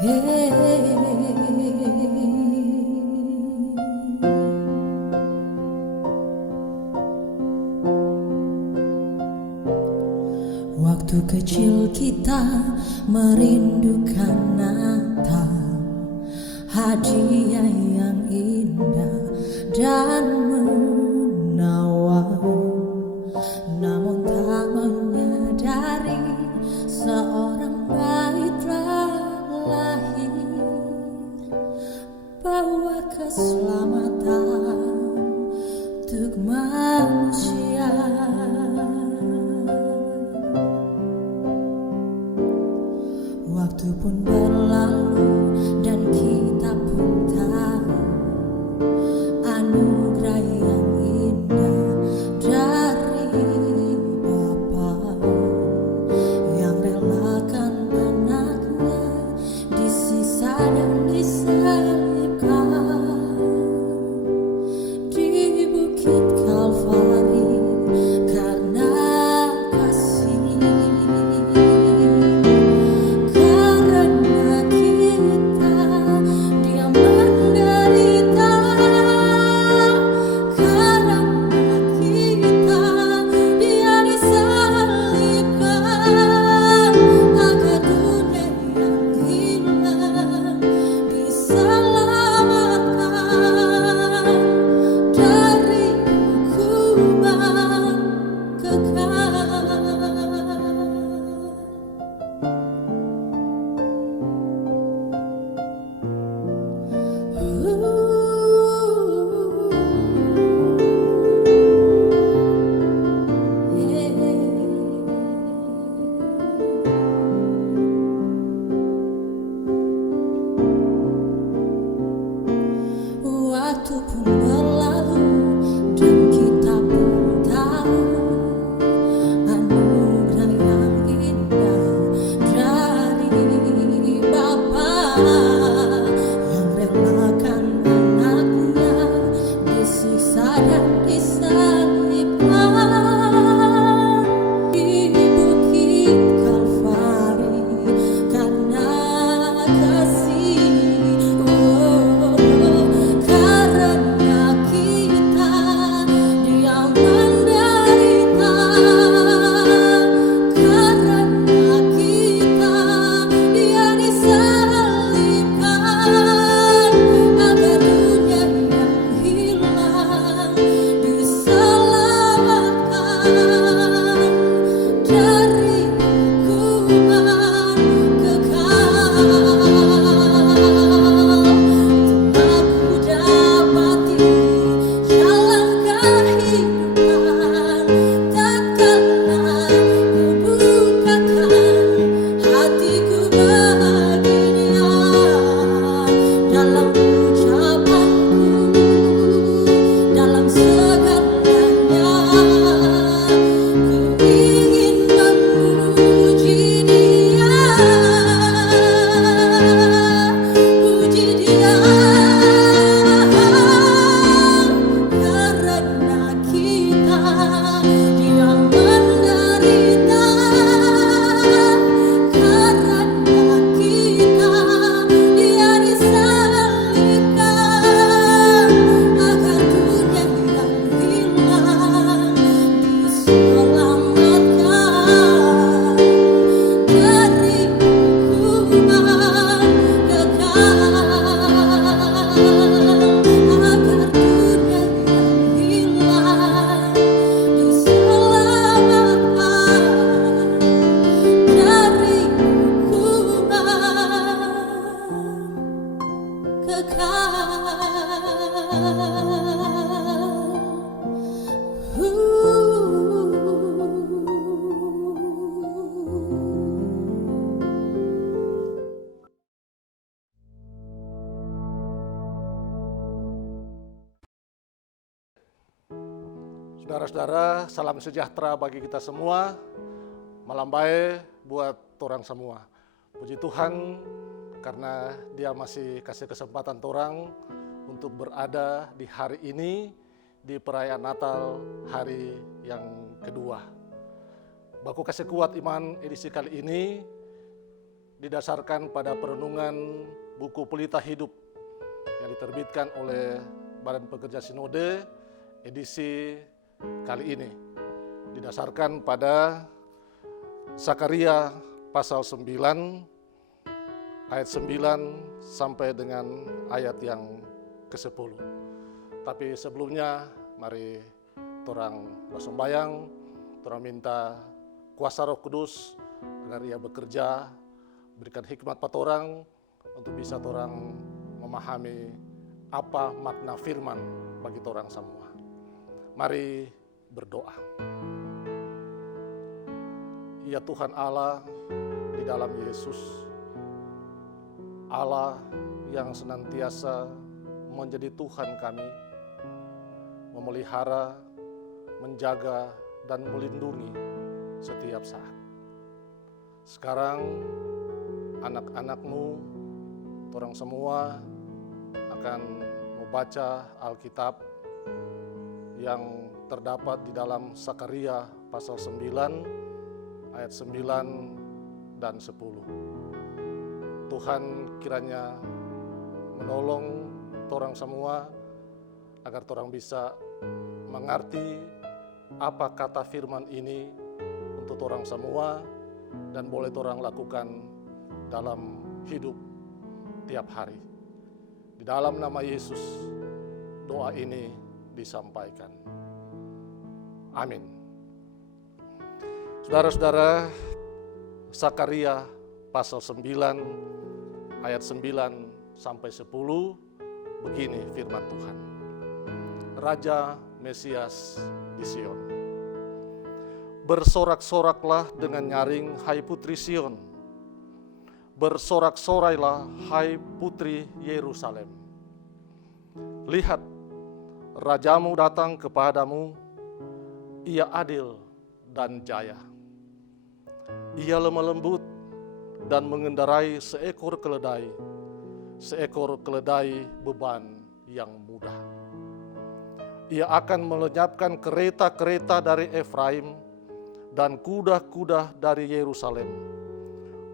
Waktu kecil kita merindukan Natal, hadiah yang indah dan menawan. Namun tak menyadari seorang bayi telah lahir, bawa keselamatan untuk manusia. Waktu pun berlalu dan kita pun tahu anugerah yang indah dari Bapa yang relakan anaknya disiksa dan disalibkan di bukit Kalvari karena kasih. Waktu pun berlalu dan kita pun tahu anugerah yang indah dari Bapa yang relakan anaknya disiksa dan disalibkan di bukit Kalvari karena kasih. Saudara-saudara, salam sejahtera bagi kita semua. Malam baik buat orang semua. Puji Tuhan karena Dia masih kasih kesempatan orang untuk berada di hari ini di perayaan Natal hari yang kedua. Baku kasih kuat iman edisi kali ini didasarkan pada perenungan buku Pelita Hidup yang diterbitkan oleh Badan Pekerja Sinode edisi kali ini. Didasarkan pada Sakaria pasal 9 ayat 9 sampai dengan ayat yang ke-10. Tapi sebelumnya mari torang bersembayang, torang minta kuasa Roh Kudus agar Ia bekerja, berikan hikmat pada torang untuk bisa torang memahami apa makna firman bagi torang semua. Mari berdoa. Ya Tuhan Allah, di dalam Yesus, Allah yang senantiasa menjadi Tuhan kami, memelihara, menjaga, dan melindungi setiap saat. Sekarang anak-anak-Mu, orang semua akan membaca Alkitab yang terdapat di dalam Sakaria pasal 9 ayat 9 dan 10. Tuhan kiranya menolong torang semua agar torang bisa mengerti apa kata firman ini untuk torang semua dan boleh torang lakukan dalam hidup tiap hari. Di dalam nama Yesus doa ini disampaikan. Amin. Saudara-saudara, Sakaria pasal 9 ayat 9 sampai 10 begini firman Tuhan. Raja Mesias di Sion. Bersorak-soraklah dengan nyaring, hai putri Sion. Bersorak-sorailah, hai putri Yerusalem. Lihat, rajamu datang kepadamu, ia adil dan jaya. Ia lemah lembut dan mengendarai seekor keledai beban yang mudah. Ia akan melenyapkan kereta-kereta dari Efraim dan kuda-kuda dari Yerusalem.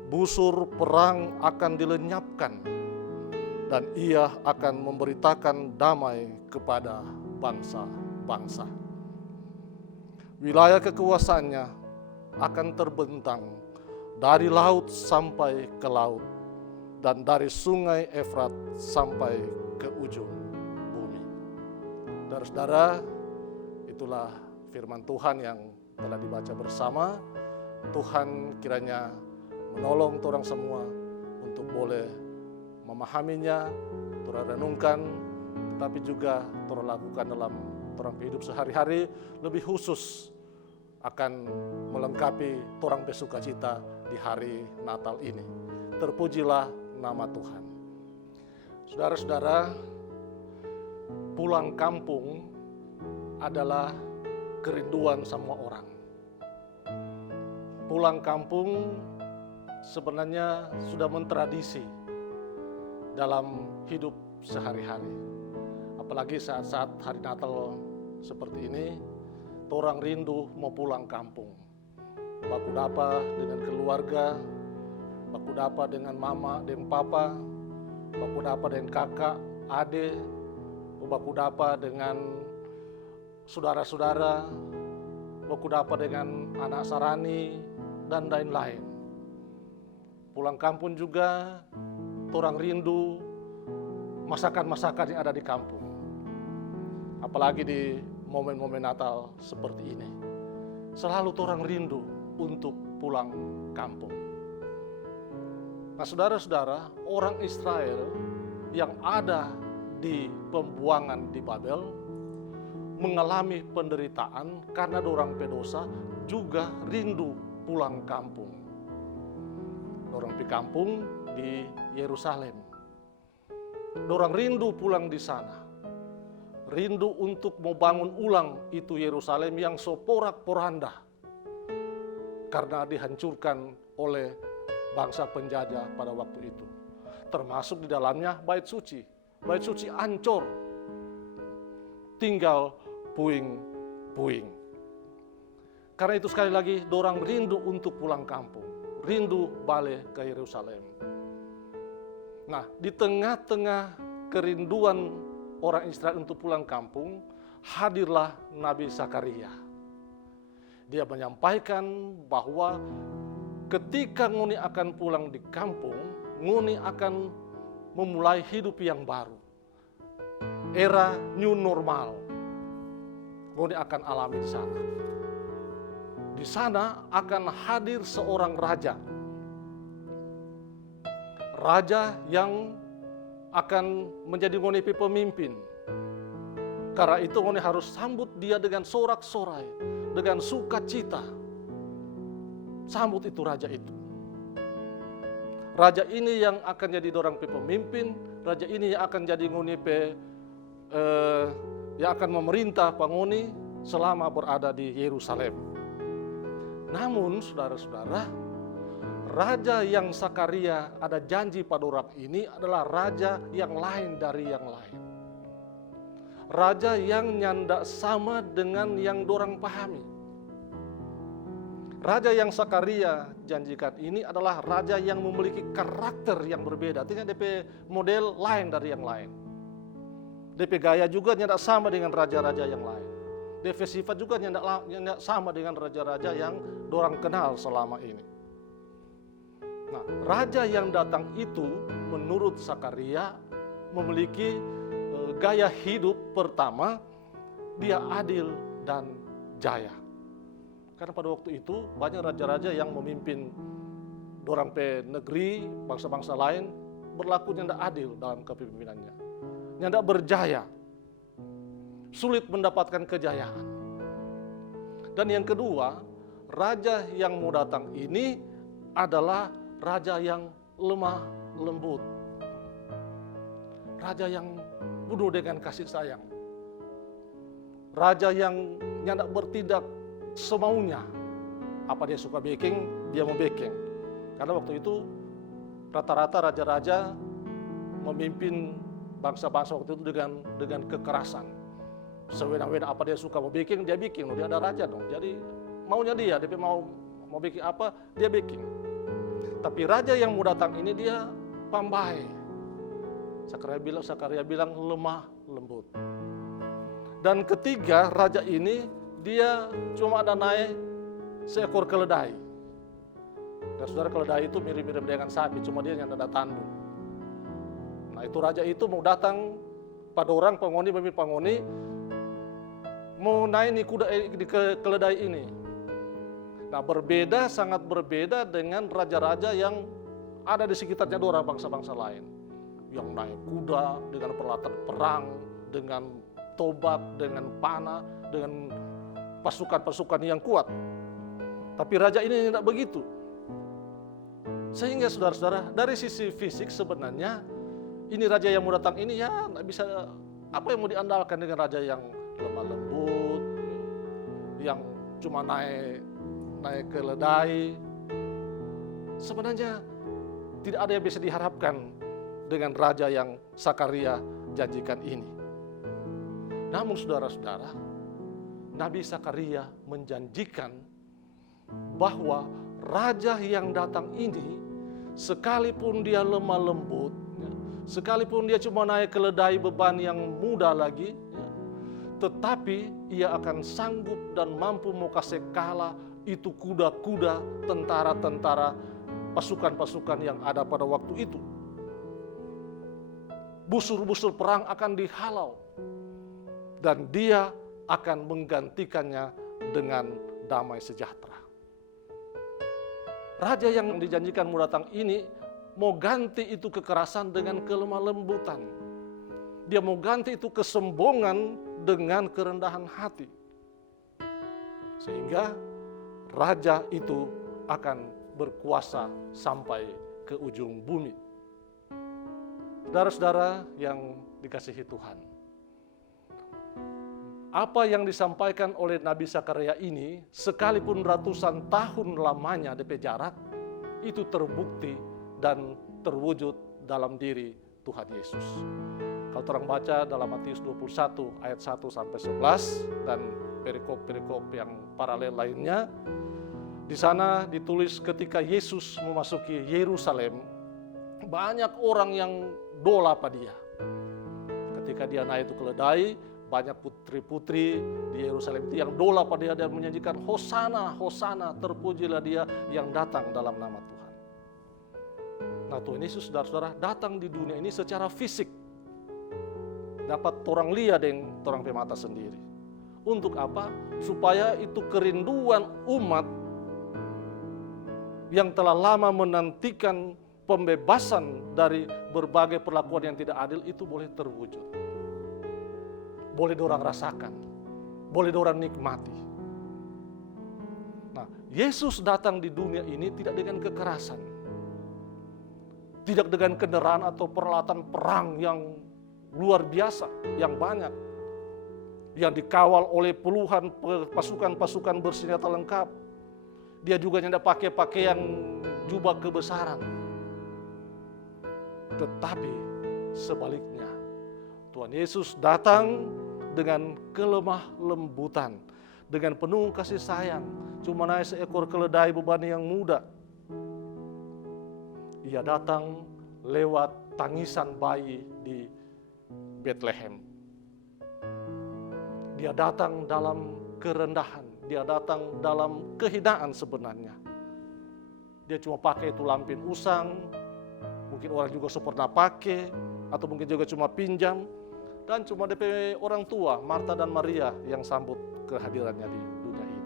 Busur perang akan dilenyapkan dan ia akan memberitakan damai kepada bangsa-bangsa. Wilayah kekuasaannya akan terbentang dari laut sampai ke laut dan dari sungai Efrat sampai ke ujung bumi. Saudara-saudara, itulah firman Tuhan yang telah dibaca bersama. Tuhan kiranya menolong torang semua untuk boleh memahaminya, torang renungkan, tetapi juga torang lakukan dalam torang hidup sehari-hari, lebih khusus akan melengkapi torang bersukacita di hari Natal ini. Terpujilah nama Tuhan. Saudara-saudara, pulang kampung adalah kerinduan semua orang. Pulang kampung sebenarnya sudah mentradisi dalam hidup sehari-hari. Apalagi saat-saat hari Natal seperti ini, torang rindu mau pulang kampung. Baku dapa dengan keluarga, baku dapa dengan mama dan papa, baku dapa dengan kakak, adik, baku dapa dengan saudara-saudara, baku dapa dengan anak sarani, dan lain-lain. Pulang kampung juga, torang rindu masakan-masakan yang ada di kampung. Apalagi di momen-momen Natal seperti ini. Selalu torang rindu untuk pulang kampung. Nah, saudara-saudara, orang Israel yang ada di pembuangan di Babel mengalami penderitaan karena dorang pedosa, juga rindu pulang kampung. Dorang di kampung di Yerusalem. Dorang rindu pulang di sana. Rindu untuk membangun ulang itu Yerusalem yang soporak-poranda karena dihancurkan oleh bangsa penjajah pada waktu itu. Termasuk di dalamnya bait suci. Bait suci hancur. Tinggal puing-puing. Karena itu sekali lagi dorang rindu untuk pulang kampung. rindu balik ke Yerusalem. Nah, di tengah-tengah kerinduan orang Israel untuk pulang kampung, hadirlah Nabi Zakaria. Dia menyampaikan bahwa ketika Nguni akan pulang di kampung, Nguni akan memulai hidup yang baru. Era new normal. Nguni akan alami di sana. Di sana akan hadir seorang raja. Raja yang akan menjadi Nguni pemimpin. Karena itu Nguni harus sambut dia dengan sorak-sorai, dengan sukacita. Sambut itu raja itu. Raja ini yang akan jadi dorang pemimpin, raja ini yang akan jadi Nguni yang akan memerintah Nguni selama berada di Yerusalem. Namun saudara-saudara, raja yang Zakaria ada janji pada orang ini adalah raja yang lain dari yang lain. Raja yang nyanda sama dengan yang dorang pahami. Raja yang Zakaria janjikan ini adalah raja yang memiliki karakter yang berbeda. Artinya DP model lain dari yang lain. DP gaya juga nyanda sama dengan raja-raja yang lain. DP sifat juga nyanda sama dengan raja-raja yang dorang kenal selama ini. Nah, raja yang datang itu menurut Zakaria memiliki gaya hidup pertama, dia adil dan jaya. Karena pada waktu itu banyak raja-raja yang memimpin dorang pe negeri, bangsa-bangsa lain berlaku nyanda adil dalam kepemimpinannya. Nyanda berjaya. Sulit mendapatkan kejayaan. Dan yang kedua, raja yang mau datang ini adalah raja yang lemah lembut. Raja yang penuh dengan kasih sayang. Raja yang nyanda bertindak semaunya. Apa dia suka baking, dia mau baking. Karena waktu itu rata-rata raja-raja memimpin bangsa-bangsa waktu itu dengan kekerasan. Sewenang-wenang apa dia suka mau baking, dia bikin. Dia ada raja dong. Jadi maunya dia mau bikin apa, dia baking. Tapi raja yang mau datang ini dia pambai. Zakaria bilang lemah lembut. Dan ketiga, raja ini dia cuma ada naik seekor keledai. Dan saudara, keledai itu mirip-mirip dengan sapi, cuma dia yang ada tanduk. Nah, itu raja itu mau datang pada orang pemimpin Nguni, mau naik di keledai ini. Nah, sangat berbeda dengan raja-raja yang ada di sekitarnya orang bangsa-bangsa lain. Yang naik kuda dengan peralatan perang, dengan tobat, dengan panah, dengan pasukan-pasukan yang kuat. Tapi raja ini tidak begitu. Sehingga saudara-saudara, dari sisi fisik sebenarnya ini raja yang mau datang ini ya tidak bisa, apa yang mau diandalkan dengan raja yang lemah lembut, yang cuma naik keledai. Sebenarnya tidak ada yang bisa diharapkan dengan raja yang Zakaria janjikan ini. Namun saudara-saudara, Nabi Zakaria menjanjikan bahwa raja yang datang ini, sekalipun dia lemah lembut, sekalipun dia cuma naik keledai beban yang muda lagi, tetapi ia akan sanggup dan mampu mau kasih kalah itu kuda-kuda, tentara-tentara, pasukan-pasukan yang ada pada waktu itu. Busur-busur perang akan dihalau dan dia akan menggantikannya dengan damai sejahtera. Raja yang dijanjikan mau datang ini mau ganti itu kekerasan dengan kelemah lembutan. Dia mau ganti itu kesombongan dengan kerendahan hati. Sehingga raja itu akan berkuasa sampai ke ujung bumi. Saudara-saudara yang dikasihi Tuhan, apa yang disampaikan oleh Nabi Zakaria ini, sekalipun ratusan tahun lamanya DP jarak, itu terbukti dan terwujud dalam diri Tuhan Yesus. Kalau orang baca dalam Matius 21 ayat 1-11 dan perikop-perikop yang paralel lainnya, Di sana ditulis ketika Yesus memasuki Yerusalem, banyak orang yang dola pada dia. Ketika dia naik itu keledai, banyak putri-putri di Yerusalem itu yang dola pada dia dan menyanyikan Hosana, Hosana, terpujilah dia yang datang dalam nama Tuhan. Nah, Tuhan Yesus, saudara-saudara, datang di dunia ini secara fisik. Dapat orang lihat dengan orang pemata sendiri. Untuk apa? Supaya itu kerinduan umat yang telah lama menantikan pembebasan dari berbagai perlakuan yang tidak adil itu boleh terwujud. Boleh dorang rasakan, boleh dorang nikmati. Nah, Yesus datang di dunia ini tidak dengan kekerasan, tidak dengan kendaraan atau peralatan perang yang luar biasa, yang banyak, yang dikawal oleh puluhan pasukan-pasukan bersenjata lengkap. Dia juga tidak pakai pakaian jubah kebesaran. Tetapi sebaliknya, Tuhan Yesus datang dengan kelemah lembutan, dengan penuh kasih sayang, cuma naik seekor keledai beban yang muda. Ia datang lewat tangisan bayi di Bethlehem. Dia datang dalam kerendahan, dia datang dalam kehinaan sebenarnya. Dia cuma pakai itu lampin usang, mungkin orang juga pernah pakai, atau mungkin juga cuma pinjam, dan cuma DP orang tua, Marta dan Maria, yang sambut kehadirannya di dunia ini.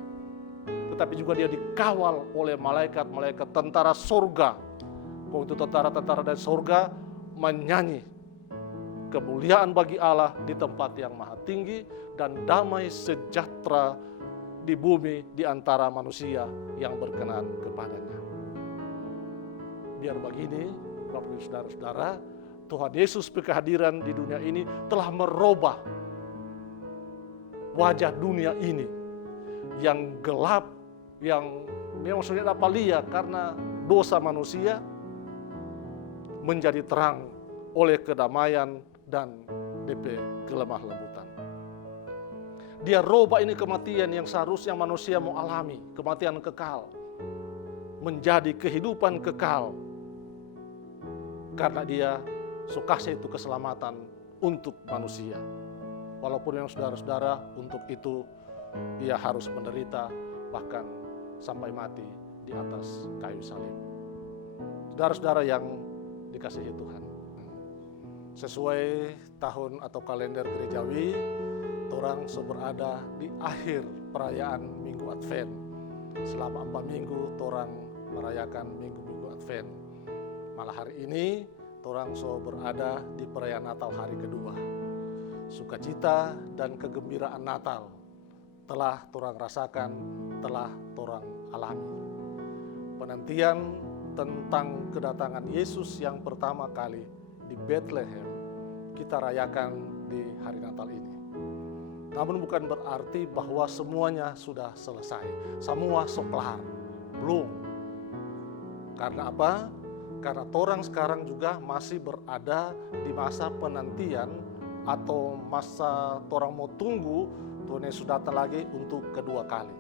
Tetapi juga dia dikawal oleh malaikat-malaikat tentara sorga. Kau itu tentara-tentara dari sorga menyanyi kemuliaan bagi Allah di tempat yang maha tinggi dan damai sejahtera di bumi di antara manusia yang berkenan kepadanya. Biar begini, Bapak Ibu Saudara-saudara, Tuhan Yesus kehadiran di dunia ini telah merubah wajah dunia ini yang gelap, yang memang sudah dapat lihat karena dosa manusia, menjadi terang oleh kedamaian dan DP kelemah lembutan. Dia robah ini kematian yang seharusnya manusia mau alami, kematian kekal, menjadi kehidupan kekal. Karena dia kasih itu keselamatan untuk manusia. Walaupun yang saudara-saudara untuk itu ia harus menderita bahkan sampai mati di atas kayu salib. Saudara-saudara yang dikasihi Tuhan, sesuai tahun atau kalender gerejawi, orang berada di akhir perayaan Minggu Advent. Selama 4 minggu orang merayakan Minggu-Minggu Advent. Malah hari ini orang berada di perayaan Natal hari kedua. Sukacita dan kegembiraan Natal telah orang rasakan, telah orang alami. Penantian tentang kedatangan Yesus yang pertama kali di Bethlehem kita rayakan di hari Natal ini. Namun bukan berarti bahwa semuanya sudah selesai, semua kelar, belum. Karena apa? Karena orang sekarang juga masih berada di masa penantian atau masa orang mau tunggu Tuhan Yesus datang lagi untuk kedua kali.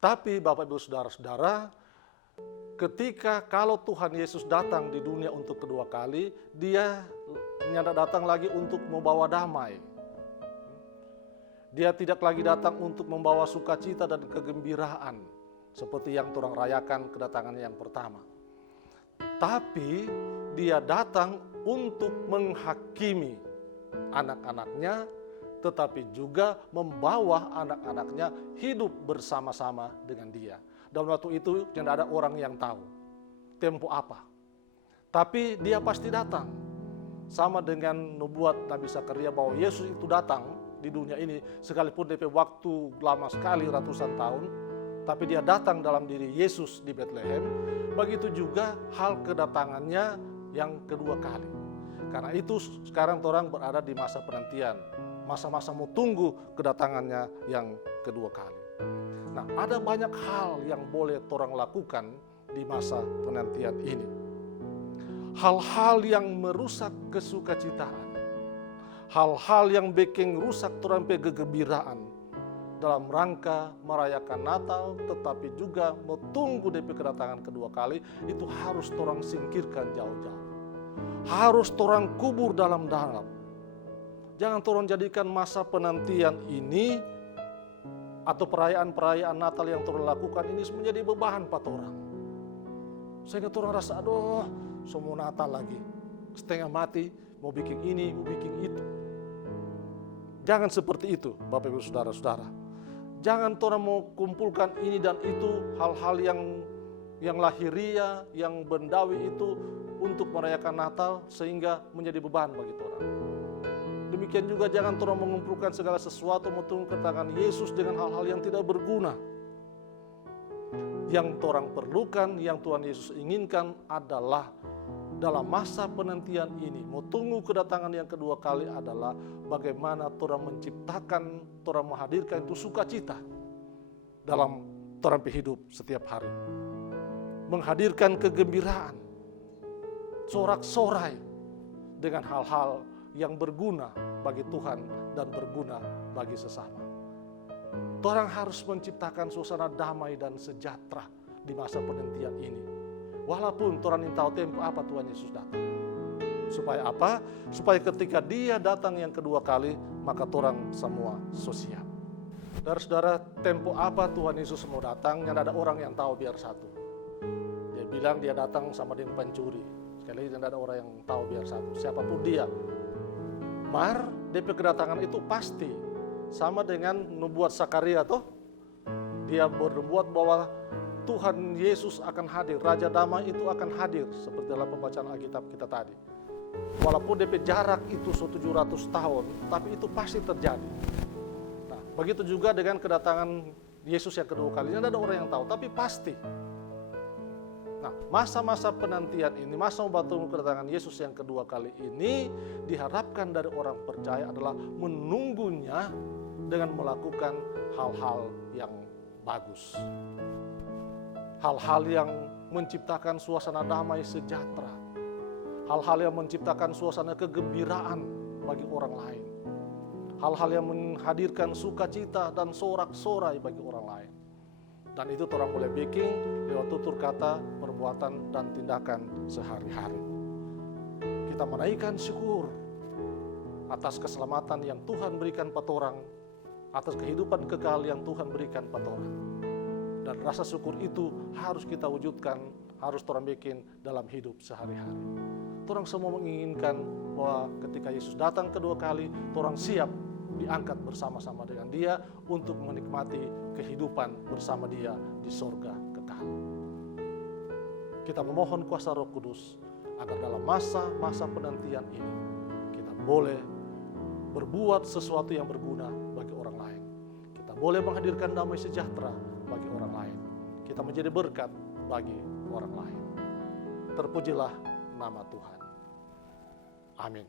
Tapi Bapak Ibu Saudara-saudara, ketika kalau Tuhan Yesus datang di dunia untuk kedua kali, dia tidak datang lagi untuk membawa damai. Dia tidak lagi datang untuk membawa sukacita dan kegembiraan seperti yang orang rayakan kedatangannya yang pertama. Tapi dia datang untuk menghakimi anak-anaknya, tetapi juga membawa anak-anaknya hidup bersama-sama dengan dia. Dan waktu itu tidak ada orang yang tahu tempo apa. Tapi dia pasti datang. Sama dengan nubuat Nabi Zakaria bahwa Yesus itu datang di dunia ini, sekalipun DP waktu lama sekali ratusan tahun, tapi dia datang dalam diri Yesus di Bethlehem. Begitu juga hal kedatangannya yang kedua kali. Karena itu sekarang orang berada di masa penantian, masa-masa mau tunggu kedatangannya yang kedua kali. Nah, ada banyak hal yang boleh orang lakukan di masa penantian ini. Hal-hal yang merusak kesukacitaan, hal-hal yang bikin rusak orang kegembiraan, dalam rangka merayakan Natal, tetapi juga menunggu DP kedatangan kedua kali, itu harus torang singkirkan jauh-jauh. Harus torang kubur dalam-dalam. Jangan torang jadikan masa penantian ini atau perayaan-perayaan Natal yang torang lakukan ini menjadi beban buat orang. Sehingga torang rasa, aduh, semua Natal lagi. Setengah mati, mau bikin ini, mau bikin itu. Jangan seperti itu, Bapak Ibu Saudara-saudara. Jangan torang mau kumpulkan ini dan itu, hal-hal yang lahiria, yang bendawi itu untuk merayakan Natal sehingga menjadi beban bagi torang. Demikian juga jangan torang mengumpulkan segala sesuatu menunggu kedatangan Yesus dengan hal-hal yang tidak berguna. Yang torang perlukan, yang Tuhan Yesus inginkan adalah dalam masa penantian ini, mau tunggu kedatangan yang kedua kali adalah bagaimana torang menciptakan, torang menghadirkan itu sukacita dalam torang hidup setiap hari. Menghadirkan kegembiraan, sorak-sorai dengan hal-hal yang berguna bagi Tuhan dan berguna bagi sesama. Torang harus menciptakan suasana damai dan sejahtera di masa penantian ini. Walaupun torang tahu tempo apa Tuhan Yesus datang. Supaya apa? Supaya ketika Dia datang yang kedua kali, maka torang semua siap. Saudara-saudara, tempo apa Tuhan Yesus mau datang? Yang ada orang yang tahu biar satu. Dia bilang dia datang sama dengan pencuri. Sekali lagi tidak ada orang yang tahu biar satu. Siapapun dia. Mar, DP kedatangan itu pasti. Sama dengan nubuat Zakaria toh. Dia bernubuat bahwa Tuhan Yesus akan hadir, Raja Damai itu akan hadir seperti dalam pembacaan Alkitab kita tadi. Walaupun DP jarak itu 700 tahun, tapi itu pasti terjadi. Nah, begitu juga dengan kedatangan Yesus yang kedua kali. Tidak ada orang yang tahu, tapi pasti. Nah, masa-masa penantian ini, masa membantu kedatangan Yesus yang kedua kali ini, diharapkan dari orang percaya adalah menunggunya dengan melakukan hal-hal yang bagus. Hal-hal yang menciptakan suasana damai sejahtera. Hal-hal yang menciptakan suasana kegembiraan bagi orang lain. Hal-hal yang menghadirkan sukacita dan sorak-sorai bagi orang lain. Dan itu orang boleh bikin lewat tutur kata, perbuatan, dan tindakan sehari-hari. Kita menaikkan syukur atas keselamatan yang Tuhan berikan pada orang, atas kehidupan kekal yang Tuhan berikan pada orang. Dan rasa syukur itu harus kita wujudkan, harus orang bikin dalam hidup sehari-hari. Orang semua menginginkan bahwa ketika Yesus datang kedua kali, orang siap diangkat bersama-sama dengan Dia untuk menikmati kehidupan bersama Dia di sorga kekal. Kita memohon kuasa Roh Kudus agar dalam masa-masa penantian ini kita boleh berbuat sesuatu yang berguna bagi orang lain. Kita boleh menghadirkan damai sejahtera bagi orang lain. Kita menjadi berkat bagi orang lain. Terpujilah nama Tuhan. Amin.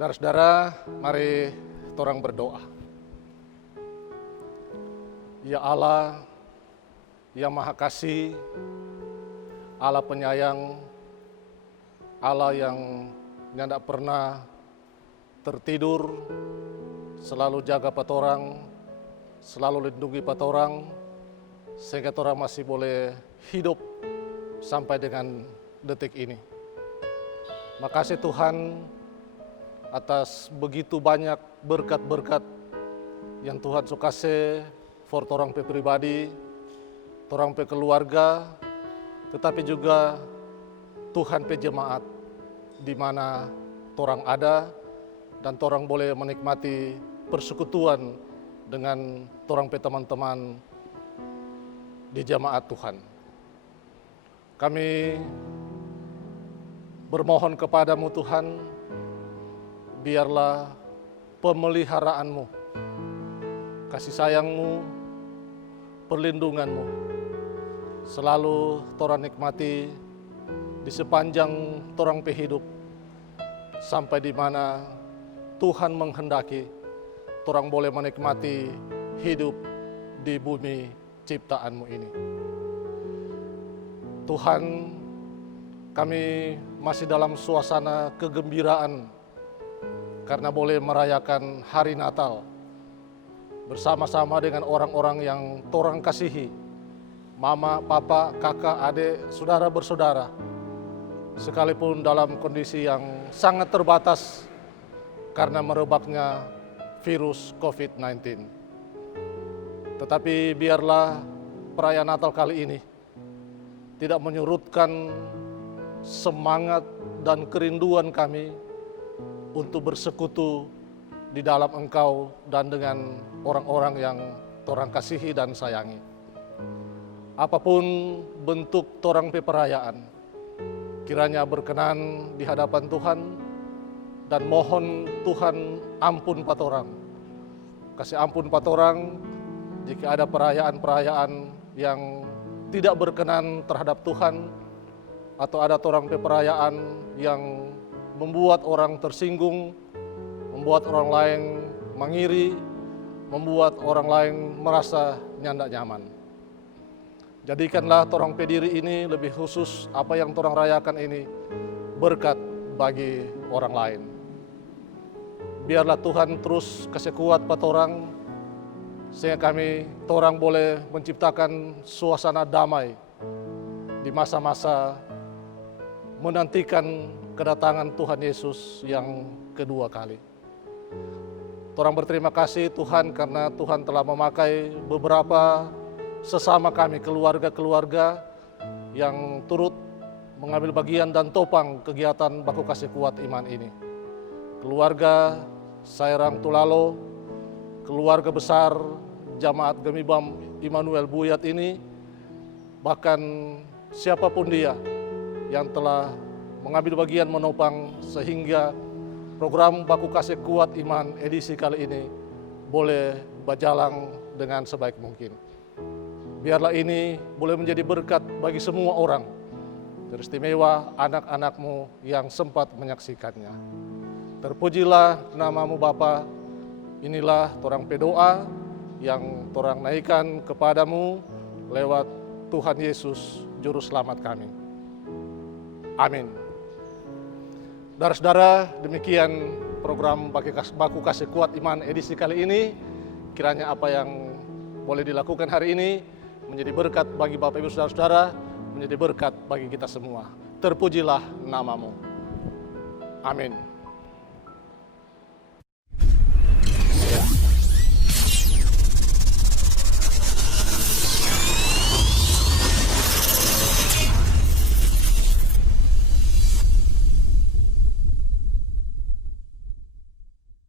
Saudara-saudara, mari torang berdoa. Ya Allah, yang Maha Kasih, Allah penyayang, Allah yang nyandak pernah tertidur, selalu jaga patorang, selalu lindungi patorang, sehingga torang masih boleh hidup sampai dengan detik ini. Makasih Tuhan atas begitu banyak berkat-berkat yang Tuhan so kasih for torang pe pribadi, torang pe keluarga, tetapi juga Tuhan pe jemaat di mana torang ada dan torang boleh menikmati persekutuan dengan torang pe teman-teman di jemaat Tuhan. Kami bermohon kepadamu Tuhan, biarlah pemeliharaanmu, kasih sayangmu, perlindunganmu selalu torang nikmati di sepanjang torang pe hidup, sampai di mana Tuhan menghendaki torang boleh menikmati hidup di bumi ciptaanmu ini. Tuhan, kami masih dalam suasana kegembiraan karena boleh merayakan hari Natal bersama-sama dengan orang-orang yang torang kasihi, mama, papa, kakak, adik, saudara bersaudara, sekalipun dalam kondisi yang sangat terbatas karena merebaknya virus COVID-19. Tetapi biarlah perayaan Natal kali ini tidak menyurutkan semangat dan kerinduan kami untuk bersekutu di dalam Engkau dan dengan orang-orang yang torang kasihi dan sayangi. Apapun bentuk torang pe perayaan, kiranya berkenan di hadapan Tuhan, dan mohon Tuhan ampun patorang. Kasih ampun patorang jika ada perayaan-perayaan yang tidak berkenan terhadap Tuhan, atau ada torang pe perayaan yang membuat orang tersinggung, membuat orang lain mengiri, membuat orang lain merasa nyandak nyaman. Jadikanlah torang pe diri ini, lebih khusus apa yang torang rayakan ini, berkat bagi orang lain. Biarlah Tuhan terus kasih kuat patorang, sehingga torang boleh menciptakan suasana damai di masa-masa menantikan kedatangan Tuhan Yesus yang kedua kali. Torang berterima kasih Tuhan karena Tuhan telah memakai beberapa sesama kami, keluarga-keluarga yang turut mengambil bagian dan topang kegiatan Baku Kasih Kuat Iman ini. Keluarga Sairang Tulalo, keluarga besar Jamaat Gemibam Immanuel Buyat ini, bahkan siapapun dia yang telah mengambil bagian menopang sehingga program Baku Kasih Kuat Iman edisi kali ini boleh berjalan dengan sebaik mungkin. Biarlah ini boleh menjadi berkat bagi semua orang, teristimewa anak-anakmu yang sempat menyaksikannya. Terpujilah namamu Bapa. Inilah torang berdoa yang torang naikkan kepadamu lewat Tuhan Yesus Juru Selamat kami. Amin. Saudara-saudara, demikian program Baku Kasih Kuat Iman edisi kali ini. Kiranya apa yang boleh dilakukan hari ini menjadi berkat bagi Bapak Ibu Saudara-saudara, menjadi berkat bagi kita semua. Terpujilah namamu. Amin.